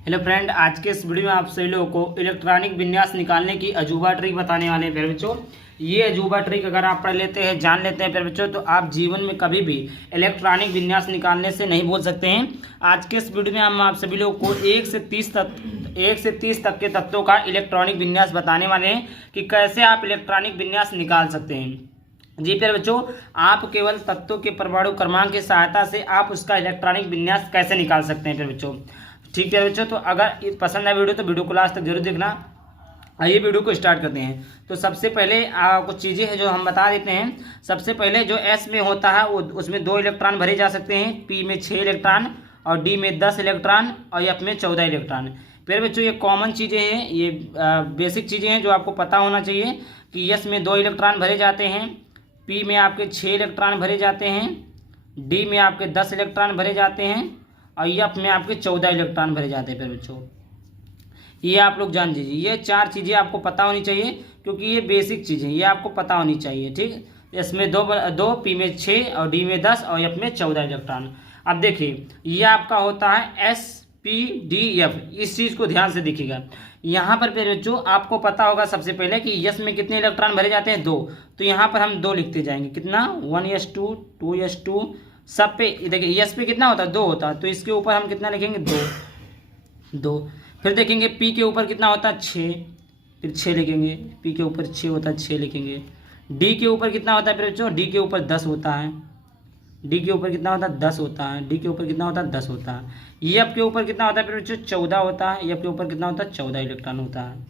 Hello friend, आज के इस वीडियो में आप सभी लोगों को इलेक्ट्रॉनिक विन्यास निकालने की अजूबा ट्रिक बताने वाले हैं। प्यारे बच्चों, ये अजूबा ट्रिक अगर आप पढ़ लेते हैं, जान लेते हैं प्यारे बच्चों, तो आप जीवन में कभी भी इलेक्ट्रॉनिक विन्यास निकालने से नहीं भूल सकते हैं। आज के इस वीडियो में हम आप सभी लोगों को 1 से 30 तक के तत्वों का इलेक्ट्रॉनिक विन्यास बताने वाले हैं कि कैसे आप इलेक्ट्रॉनिक विन्यास निकाल सकते हैं। जी प्यारे बच्चों, आप केवल तत्वों के परमाणु क्रमांक की सहायता से आप उसका इलेक्ट्रॉनिक विन्यास कैसे निकाल सकते हैं प्यारे बच्चों। ठीक है बच्चों, तो अगर पसंद है वीडियो तो वीडियो को लास्ट तक जरूर देखना। आइए वीडियो को स्टार्ट करते हैं। तो सबसे पहले कुछ चीज़ें हैं जो हम बता देते हैं। सबसे पहले जो एस में होता है वो उसमें 2 इलेक्ट्रॉन भरे जा सकते हैं, पी में 6 इलेक्ट्रॉन और डी में 10 इलेक्ट्रॉन और एफ में 14 इलेक्ट्रॉन। फिर बच्चों ये कॉमन चीज़ें हैं, ये बेसिक चीज़ें हैं जो आपको पता होना चाहिए कि एस में 2 इलेक्ट्रॉन भरे जाते हैं, पी में आपके 6 इलेक्ट्रॉन भरे जाते हैं, डी में आपके 10 इलेक्ट्रॉन भरे जाते हैं और एफ में आपके 14 इलेक्ट्रॉन भरे जाते हैं। फिर बच्चों ये आप लोग जान लीजिए, ये 4 चीज़ें आपको पता होनी चाहिए क्योंकि ये बेसिक चीज़ें ये आपको पता होनी चाहिए। ठीक, इसमें दो पी में 6 और डी में 10 और एफ में 14 इलेक्ट्रॉन। अब देखिए ये आपका होता है एस पी डी एफ, इस चीज़ को ध्यान से देखिएगा। यहाँ पर फिर बच्चों आपको पता होगा सबसे पहले कि यस में कितने इलेक्ट्रॉन भरे जाते हैं, 2। तो यहाँ पर हम 2 लिखते जाएंगे, कितना 1s2 2s2 सब पे। देखिए यस पे कितना होता है, 2 होता है, तो इसके ऊपर हम कितना लिखेंगे, 2। फिर देखेंगे पी के ऊपर कितना होता है, 6, फिर 6 लिखेंगे। पी के ऊपर 6 होता है, 6 लिखेंगे। डी के ऊपर कितना होता है फिर बच्चों, डी के ऊपर 10 होता है। डी के ऊपर कितना होता है, 10 होता है। डी के ऊपर कितना होता है, 10 होता है। एफ के ऊपर कितना होता है फिर बच्चों, 14 होता है। एफ के ऊपर कितना होता है, 14 इलेक्ट्रॉन होता है,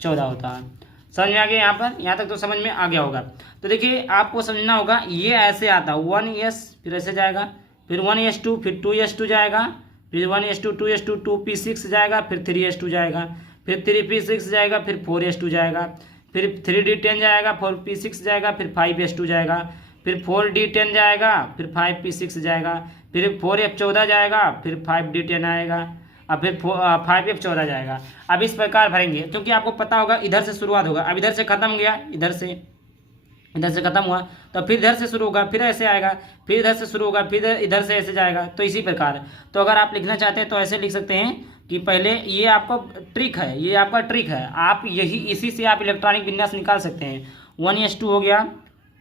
14 होता है। समझ में आ गया यहाँ पर, यहाँ तक तो समझ में आ गया होगा। तो देखिए आपको समझना होगा, ये ऐसे आता है 1s, फिर ऐसे जाएगा, फिर 1s2, फिर 2s2 जाएगा, फिर 1s2 2s2 2p6 जाएगा, फिर 3s2 जाएगा, फिर 3p6 जाएगा, फिर 4s2 जाएगा, फिर 3d10 जाएगा, 4p6 जाएगा, फिर 5s2 जाएगा, फिर 4d10 जाएगा, फिर 5p6 जाएगा, फिर 4f14 जाएगा, फिर 5d10 आएगा, अब फिर 5f14 जाएगा। अब इस प्रकार भरेंगे क्योंकि आपको पता होगा इधर से शुरुआत होगा। अब इधर से खत्म गया, इधर से खत्म हुआ, तो फिर इधर से शुरू होगा, फिर ऐसे आएगा, फिर इधर से शुरू होगा, फिर इधर से ऐसे जाएगा। तो इसी प्रकार, तो अगर आप लिखना चाहते हैं तो ऐसे लिख सकते हैं कि पहले ये आपका ट्रिक है, ये आपका ट्रिक है, आप यही इसी से आप इलेक्ट्रॉनिक विन्यास निकाल सकते हैं। 1s2 हो गया,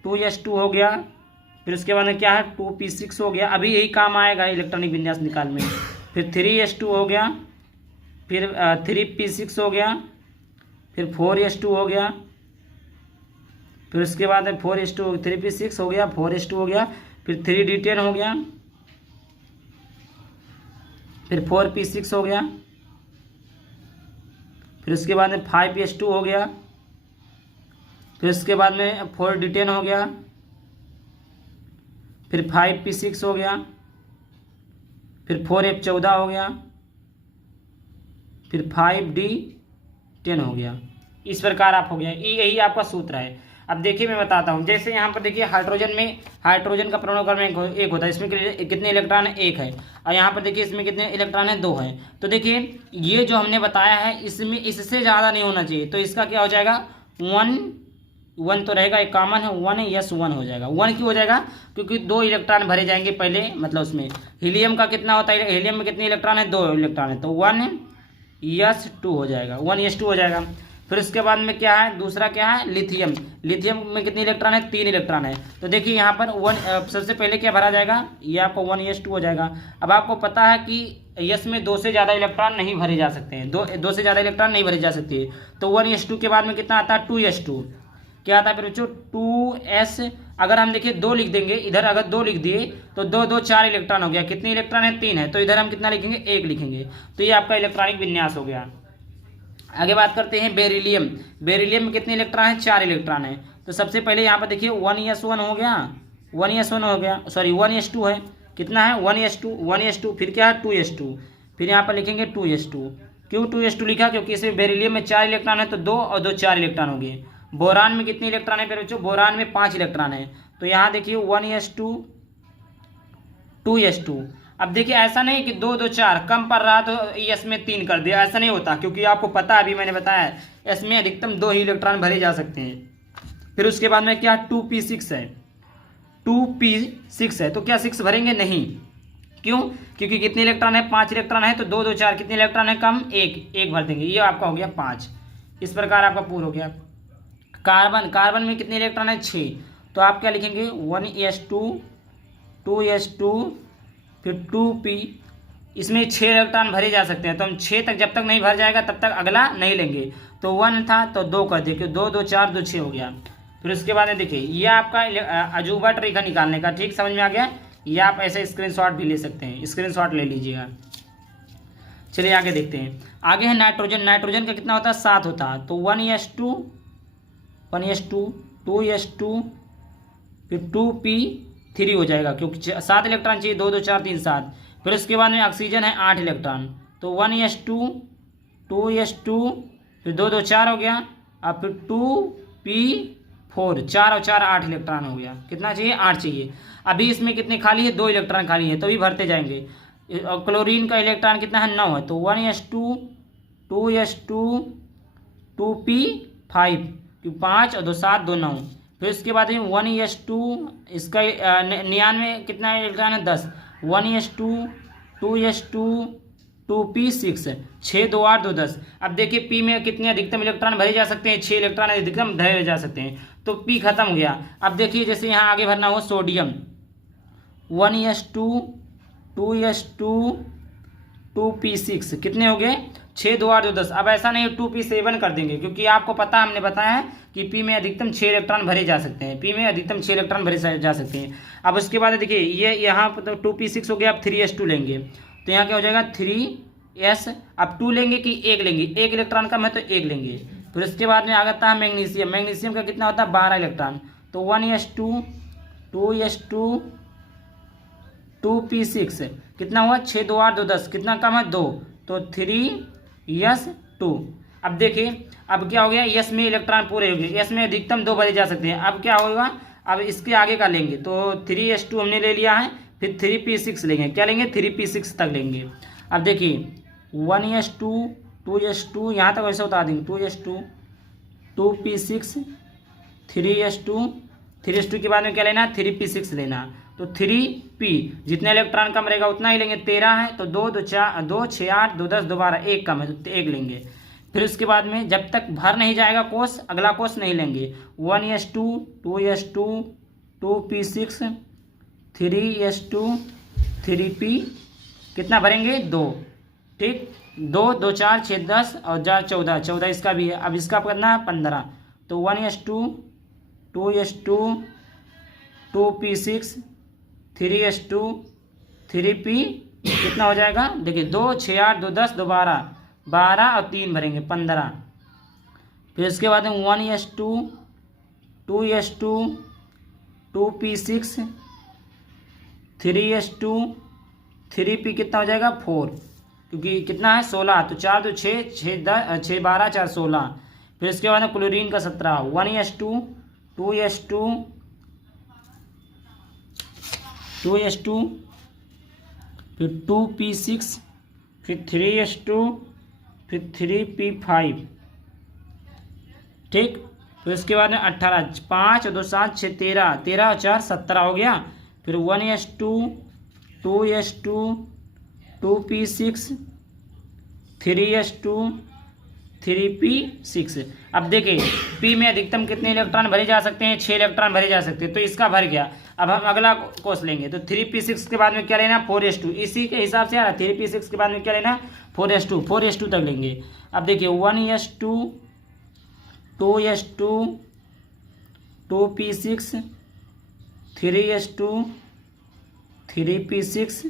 2s2 हो गया, फिर उसके बाद में क्या है 2p6 हो गया। अभी यही काम आएगा इलेक्ट्रॉनिक विन्यास निकाल में। फिर 3s2 हो गया, फिर 3p6 हो गया, फिर 4s2 हो गया, फिर उसके बाद में 4s2 3p6 हो गया, 4s2 हो गया, फिर 3d10 हो गया, फिर 4p6 हो गया, फिर उसके बाद में 5s2 हो गया, फिर उसके बाद में 4d10 हो गया, फिर 5p6 हो गया, फिर 4f14 हो गया, फिर 5d10 हो गया। इस प्रकार आप हो गया, यही आपका सूत्र है। अब देखिए मैं बताता हूँ, जैसे यहाँ पर देखिए हाइड्रोजन का परमाणु क्रमांक 1 होता है, इसमें कितने इलेक्ट्रॉन है, 1 है। और यहाँ पर देखिए इसमें कितने इलेक्ट्रॉन है, 2 है। तो देखिए ये जो हमने बताया है इसमें इससे ज़्यादा नहीं होना चाहिए, तो इसका क्या हो जाएगा, 1 तो रहेगा, एक कॉमन है 1 है, यस 1 हो जाएगा। 1 क्यों हो जाएगा, क्योंकि 2 इलेक्ट्रॉन भरे जाएंगे पहले, मतलब उसमें हीलियम का कितना होता है, हीलियम में कितने इलेक्ट्रॉन है, 2 इलेक्ट्रॉन है, तो 1s2 हो जाएगा, 1s2 हो जाएगा। फिर उसके बाद में क्या है, दूसरा क्या है, लिथियम। लिथियम में कितने इलेक्ट्रॉन है, 3 इलेक्ट्रॉन है। तो देखिए यहाँ पर सबसे पहले क्या भरा जाएगा, ये आपको 1s2 हो जाएगा। अब आपको पता है कि यस में 2 से ज़्यादा इलेक्ट्रॉन नहीं भरे जा सकते हैं, 2 से ज़्यादा इलेक्ट्रॉन नहीं भरे जा सकते। तो 1s2 के बाद में कितना आता है, 2s2। क्या आता है फिर बच्चों, 2s। अगर हम देखिए 2 लिख देंगे, इधर अगर 2 लिख दिए तो 2 2 4 इलेक्ट्रॉन हो गया। कितने इलेक्ट्रॉन है, 3 है, तो इधर हम कितना लिखेंगे, 1 लिखेंगे। तो ये आपका इलेक्ट्रॉनिक विन्यास हो गया। आगे बात करते हैं बेरिलियम। बेरिलियम में कितने इलेक्ट्रॉन है, 4 इलेक्ट्रॉन है। तो सबसे पहले यहाँ पर देखिए 1s1 हो गया, 1s1 हो गया, सॉरी 1s2 है, कितना है 1s2, फिर क्या है 2s2, फिर यहाँ पर लिखेंगे 2s2। क्यों 2s2 लिखा, क्योंकि इसमें बेरिलियम में 4 इलेक्ट्रॉन है, तो 2 और 2 4 इलेक्ट्रॉन हो गए। बोरान में कितने इलेक्ट्रॉन है फिर बच्चों, बोरान में 5 इलेक्ट्रॉन है। तो यहाँ देखिए 1s2 2s2। अब देखिए ऐसा नहीं कि 2 2 4 कम पड़ रहा तो एस में 3 कर दिया, ऐसा नहीं होता, क्योंकि आपको पता है, अभी मैंने बताया है एस में अधिकतम 2 ही इलेक्ट्रॉन भरे जा सकते हैं। फिर उसके बाद में क्या 2p6 है, 2p6 है, तो क्या 6 भरेंगे, नहीं, क्यों? क्योंकि कितने इलेक्ट्रॉन है? 5 इलेक्ट्रॉन है, तो 2 2 4, कितने इलेक्ट्रॉन है? कम, एक भर देंगे। ये आपका हो गया 5। इस प्रकार आपका पूरा हो गया। कार्बन में कितने इलेक्ट्रॉन है? 6। तो आप क्या लिखेंगे? 1s2, 2s2, फिर 2p। इसमें 6 इलेक्ट्रॉन भरे जा सकते हैं, तो हम 6 तक जब तक नहीं भर जाएगा तब तक अगला नहीं लेंगे। तो 1 था तो 2 कर दिए, 2 2 4 2 6 हो गया। फिर उसके बाद में देखिए ये आपका अजूबा तरीका निकालने का, ठीक समझ में आ गया। ये आप ऐसे स्क्रीनशॉट भी ले सकते हैं, स्क्रीनशॉट ले लीजिएगा। चलिए आगे देखते हैं। आगे है नाइट्रोजन। नाइट्रोजन का कितना होता है? 7 होता है। तो 1s2, 1s2, 2s2, फिर 2p3 हो जाएगा, क्योंकि 7 इलेक्ट्रॉन चाहिए। 2 2 4 3 7। फिर उसके बाद में ऑक्सीजन है 8 इलेक्ट्रॉन। तो 1s2, 2s2, फिर 2 2 4 हो गया, और फिर 2p4, 4 और 4 8 इलेक्ट्रॉन हो गया। कितना चाहिए? 8 चाहिए। अभी इसमें कितने खाली है? 2 इलेक्ट्रॉन खाली है, तो भी भरते जाएंगे। और क्लोरीन का इलेक्ट्रॉन कितना है? 9 है। तो 1s2, 2s2, 2p5, 5 और 2 7 2 9। फिर उसके बाद 1s2, इसका 99 कितना इलेक्ट्रॉन है? 10। 1s2, 2s2, 2p6, 6 2 8 2 10। अब देखिए पी में कितने अधिकतम इलेक्ट्रॉन भरे जा सकते हैं? 6 इलेक्ट्रॉन अधिकतम भरे जा सकते हैं, तो पी खत्म हो गया। अब देखिए जैसे यहाँ आगे भरना हो सोडियम। 1s2, 2s2, 2p6, कितने हो गए? 6 2 8 2 10। अब ऐसा नहीं 2p7 कर देंगे, क्योंकि आपको पता है, हमने बताया है कि पी में अधिकतम 6 इलेक्ट्रॉन भरे जा सकते हैं। पी में अधिकतम 6 इलेक्ट्रॉन भरे जा सकते हैं। अब उसके बाद देखिए ये यहाँ पर तो 2p6 हो गया। अब 3s2 लेंगे, तो यहाँ क्या हो जाएगा? 3s। अब 2 लेंगे कि 1 लेंगे? 1 इलेक्ट्रॉन कम है तो 1 लेंगे। फिर उसके बाद में आ जाता है मैग्नीशियम। मैग्नीशियम का कितना होता है? 12 इलेक्ट्रॉन। तो 1s2, 2s2, 2p6, कितना हुआ? 6 2 8 2 10, कितना कम है? 2, तो 3s2। अब देखिए अब क्या हो गया? यस में इलेक्ट्रॉन पूरे हो गए। यस में अधिकतम 2 भरे जा सकते हैं। अब क्या होगा? अब इसके आगे का लेंगे, तो 3s2 हमने ले लिया है, फिर 3p6 लेंगे। क्या लेंगे? 3p6 तक लेंगे। अब देखिए 1s2, 2s2, यहाँ तक वैसे बता देंगे। 2s2, 2p6, 3s2, 3s2 के बाद में क्या लेना? 3p6 लेना। तो 3p, जितना इलेक्ट्रॉन कम रहेगा उतना ही लेंगे। 13 है तो 2 2 4 2 6 8 2 10 2 12, 1 कम है तो 1 लेंगे। फिर उसके बाद में जब तक भर नहीं जाएगा कोष, अगला कोष नहीं लेंगे। 1s2, 2s2, 2p6, 3s2, 3p, कितना भरेंगे? 2, ठीक। 2 2 4 6 10 और 4 14, 14 इसका भी है। अब इसका करना 15। तो 1s2, 2s2, 2p6, 3s2, 3p, कितना हो जाएगा? देखिए 2 6 8 2 10 2 12, 12 और 3 भरेंगे 15। फिर उसके बाद में 1s2, 2s2, 2p6, 3s2, 3p, कितना हो जाएगा? 4, क्योंकि कितना है? 16, तो 4 2 6 6 10 6 12 4 16। फिर इसके बाद में क्लोरीन का 17। 1s2, 2s2, 2s2, फिर 2p6, फिर 3s2, फिर 3p5, ठीक। फिर उसके बाद में 18, 5 2 7 6 13, 13 और 4 17 हो गया। फिर 1s2, 2s2, 2p6, 3s2, 3p6। अब देखिए p में अधिकतम कितने इलेक्ट्रॉन भरे जा सकते हैं? 6 इलेक्ट्रॉन भरे जा सकते हैं, तो इसका भर गया। अब हम अगला कोष लेंगे, तो 3p6 के बाद में क्या लेना? 4s2। इसी के हिसाब से आ रहा है, 3p6 के बाद में क्या लेना? 4s2, 4s2 तक लेंगे। अब देखिए 1s2, 2s2, 2p6, 3s2, 3p6,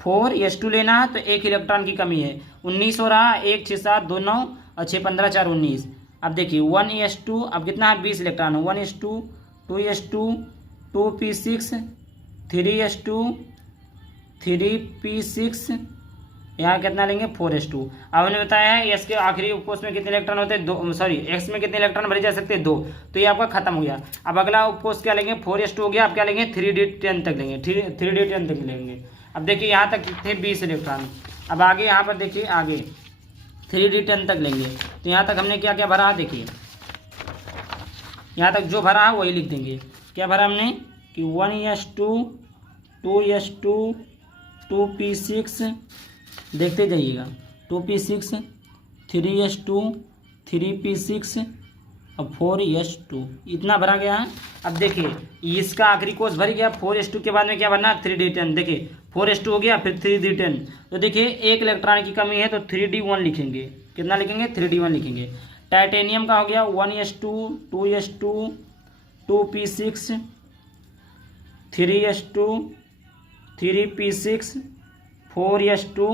4s2 लेना है, तो 1 इलेक्ट्रॉन की कमी है। 19 हो रहा है। 1 6 7 2 9 और 6 15 4 19। अब देखिए 1s2, अब कितना है? 20 इलेक्ट्रॉन है। 1s2, 2s2, 2p6, 3s2, 3p6, यहाँ कितना लेंगे? 4s2। अब हमने बताया है एस के आखिरी उपकोष में कितने इलेक्ट्रॉन होते हैं? 2, सॉरी एक्स में कितने इलेक्ट्रॉन भरे जा सकते हैं? 2। तो ये आपका खत्म हो गया। अब अगला उपकोष क्या लेंगे? 4s2 हो गया। अब क्या लेंगे? 3d10 तक लेंगे, 3d10 तक लेंगे। अब देखिए यहाँ तक थे 20 इलेक्ट्रॉन। अब आगे यहाँ पर देखिए आगे 3d10 तक लेंगे। तो यहाँ तक हमने क्या क्या भरा? देखिए यहाँ तक जो भरा है वही लिख देंगे। क्या भरा हमने? कि 1s2, 2s2, 2p6 देखते जाइएगा, 2p6 3s2 3p6 और 4s2 इतना भरा गया है। अब देखिए इसका आखिरी कोर्स भर गया, 4s2 के बाद में क्या भरना है 3d10। देखिए 4s2 हो गया, फिर 3d10, तो देखिए एक इलेक्ट्रॉन की कमी है तो 3d1 लिखेंगे। कितना लिखेंगे 3d1 लिखेंगे। टाइटेनियम का हो गया 1s2 2s2 2p6 3s2 3p6 4s2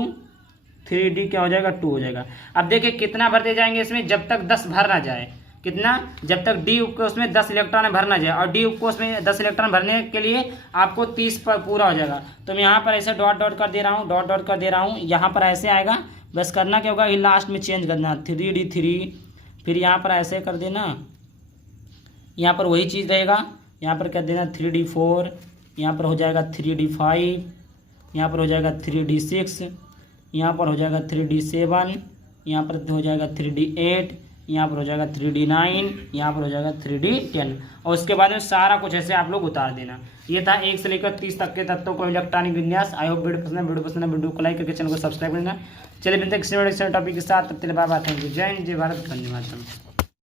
3d क्या हो जाएगा 2 हो जाएगा। अब देखिए कितना भरते जाएंगे इसमें जब तक 10 भर ना जाए। कितना, जब तक डी उपकोष में 10 इलेक्ट्रॉन भर ना जाए, और डी उपकोष में 10 इलेक्ट्रॉन भरने के लिए आपको 30 पर पूरा हो जाएगा। तो मैं यहाँ पर ऐसे डॉट डॉट कर दे रहा हूँ, डॉट डॉट कर दे रहा हूँ, यहाँ पर ऐसे आएगा। बस करना क्या होगा, ये लास्ट में चेंज करना 3d3, फिर यहाँ पर ऐसे कर देना, यहाँ पर वही चीज़ रहेगा, यहाँ पर कर देना 3d4, यहाँ पर हो जाएगा 3d5, यहाँ पर हो जाएगा 3d6, यहाँ पर हो जाएगा 3d7, यहाँ पर हो जाएगा 3d8, यहाँ पर हो जाएगा 3d9, यहाँ पर हो जाएगा 3d10, और उसके बाद में सारा कुछ ऐसे आप लोग उतार देना। ये था 1 से लेकर 30 तक के तत्वों को इलेक्ट्रॉनिक विन्यास। आई होप वीडियो पसंद है, वीडियो को लाइक करके चैनल को सब्सक्राइब करना। चलिए मिलते हैं किसी टॉपिक के साथ, तब तक बाय बाय, थैंक यू, जय हिंद, जय भारत, धन्यवाद।